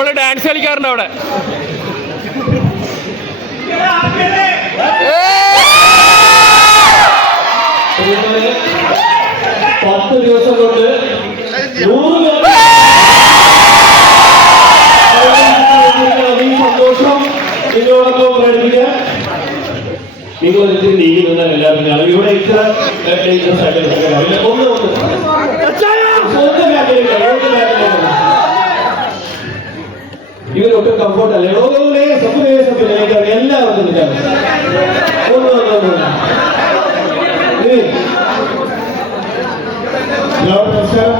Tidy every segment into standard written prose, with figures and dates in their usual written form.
നമ്മൾ ഡാൻസ് കളിക്കാറുണ്ട് അവിടെ. 10 ദിവസം കൊണ്ട് 100 സന്തോഷം നിങ്ങളോടൊപ്പം പ്രകടിപ്പിക്കാൻ നിങ്ങൾ നീങ്ങി നിന്നാൽ എല്ലാവരും കാണും. ഇവിടെ ഇത്ര ഡേഞ്ചറസ് ആയിട്ട് ഒന്ന് ഇവരൊട്ടും കംഫോർട്ട് അല്ല. എല്ലാവർക്കും നിൽക്കാൻ നമസ്കാരം.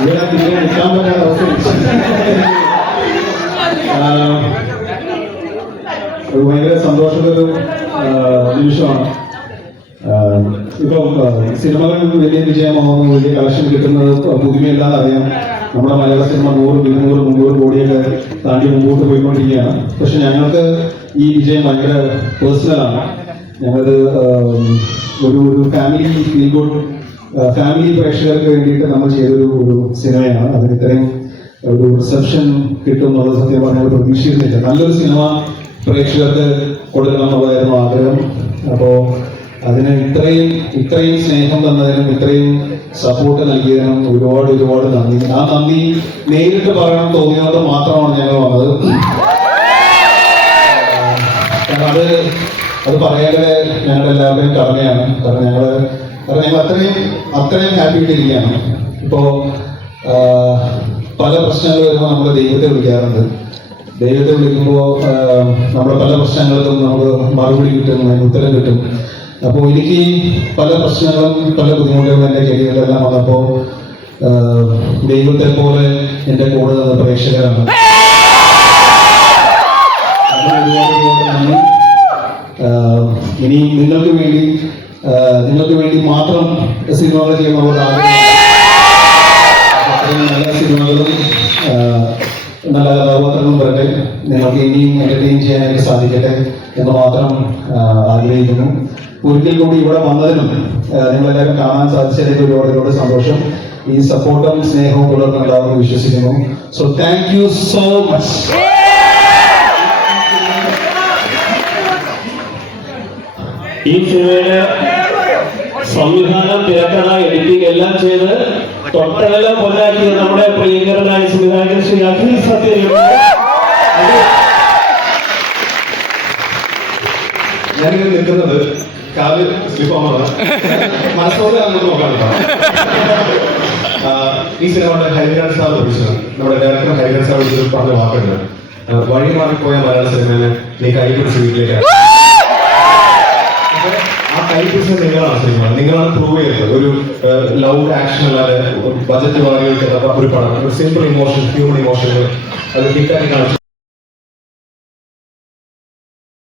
ഇവിടെ നിൽക്കാൻ പറ്റാത്ത അവസ്ഥ ഭയങ്കര സന്തോഷമുള്ളൊരു നിമിഷമാണ്. ഇപ്പം സിനിമകൾ വലിയ വിജയമാകുന്നു, വലിയ കളക്ഷൻ കിട്ടുന്നത് പുതുമയില്ലാതെ അറിയാം. നമ്മുടെ മലയാള സിനിമ 100, 200, 300 കോടിയൊക്കെ താണ്ടി മുമ്പോട്ട് പോയിക്കൊണ്ടിരിക്കുകയാണ്. പക്ഷെ ഞങ്ങൾക്ക് ഈ വിജയം ഭയങ്കര പേഴ്സണലാണ്. ഞങ്ങളത് ഒരു ഫാമിലി ഫീൽ ഗുഡ് ഫാമിലി പ്രേക്ഷകർക്ക് വേണ്ടിയിട്ട് നമ്മൾ ചെയ്തൊരു സിനിമയാണ്. അതിന് ഇത്രയും ഒരു റിസപ്ഷൻ കിട്ടും എന്നുള്ളത് സത്യം പറഞ്ഞാൽ പ്രതീക്ഷിക്കുന്നില്ല. നല്ലൊരു സിനിമ പ്രേക്ഷകർക്ക് കൊടുക്കണം എന്നുള്ളതായിരുന്നു ആഗ്രഹം. അപ്പോൾ അതിന് ഇത്രയും സ്നേഹം തന്നതിനും ഇത്രയും സപ്പോർട്ട് നൽകിയതിനും ഒരുപാട് നന്ദി. ആ നന്ദി നേരിട്ട് പറയണം തോന്നിയത് മാത്രമാണ് ഞങ്ങൾ വന്നത്. കാരണം അത് പറയാതെ ഞങ്ങളുടെ എല്ലാവരുടെയും കടമയാണ്. കാരണം ഞങ്ങൾ അത്രയും ഹാപ്പി ആയിട്ടിരിക്കുകയാണ്. ഇപ്പോൾ പല പ്രശ്നങ്ങൾ വരുമ്പോൾ നമ്മൾ ദൈവത്തെ വിളിക്കാറുണ്ട്. ദൈവത്തെ വിളിക്കുമ്പോൾ നമ്മുടെ പല പ്രശ്നങ്ങൾക്കും നമുക്ക് മറുപടി കിട്ടും, ഉത്തരം കിട്ടും. അപ്പോൾ എനിക്ക് പല പ്രശ്നങ്ങളും പല ബുദ്ധിമുട്ടുകളും എൻ്റെ കരിയറിലെല്ലാം വന്നപ്പോൾ ദൈവത്തെ പോലെ എൻ്റെ കൂടെ നിന്ന് പ്രേക്ഷകരാണ്. ഒരുപാട് നന്ദി. ഇനി നിങ്ങൾക്ക് വേണ്ടി മാത്രം സിനിമകൾ ചെയ്യുന്ന നല്ല സിനിമകളും നല്ല കഥാപാത്രങ്ങളും വരട്ടെ. നിങ്ങൾക്ക് ഇനിയും എന്റർടൈൻ ചെയ്യാനായിട്ട് സാധിക്കട്ടെ എന്ന് മാത്രം ആഗ്രഹിക്കുന്നു. ഒരിക്കൽ കൂടി ഇവിടെ വന്നതിനും നിങ്ങളെല്ലാവരും കാണാൻ സാധിച്ചതിലേക്ക് ഒരുപാട് സന്തോഷം. ഈ സപ്പോർട്ടും സ്നേഹവും പുലർത്തുന്നുണ്ടാവുമെന്ന് വിശ്വസിക്കുന്നു. So thank you so much. ഈ സിനിമയുടെ സംവിധാനം, തിരക്കഥ, എഡിറ്റിംഗ് എല്ലാം ചെയ്ത് തൊട്ടതെല്ലാം പൊന്നാക്കിയത് നമ്മുടെ പ്രിയങ്കരനായ സംവിധായകൻ ശ്രീ അഖിൽ സത്യൻ. ഞാനിങ്ങനെ നിൽക്കുന്നത് കാല് സ്ലിപ്പാണ്, മനസ്സോടെ അങ്ങോട്ട് നോക്കാറുണ്ടോ. ഈ സിനിമയുടെ ഹരിരാജ് സാർ വിളിച്ചത്, നമ്മുടെ ഡയറക്ടർ ഹരിരാജ് സാർ വിളിച്ചത് പറഞ്ഞ വാക്കുണ്ട്, വഴി മാറിപ്പോയ മലയാള സിനിമയെ നീ കൈപിടിച്ച് വീട്ടിലേക്ക്. ആ കൈപിടിച്ച നിങ്ങളാണ് സിനിമ, നിങ്ങളാണ് പ്രൂവ് ചെയ്തത്. ഒരു ലൗഡ് ആക്ഷൻ അല്ലാതെ ബജറ്റ് വളരെ ഒരു പടം, സിമ്പിൾ ഇമോഷൻ, ഹ്യൂമൻ ഇമോഷനുകൾ അത് ഹിറ്റാക്കി കാണിച്ചു.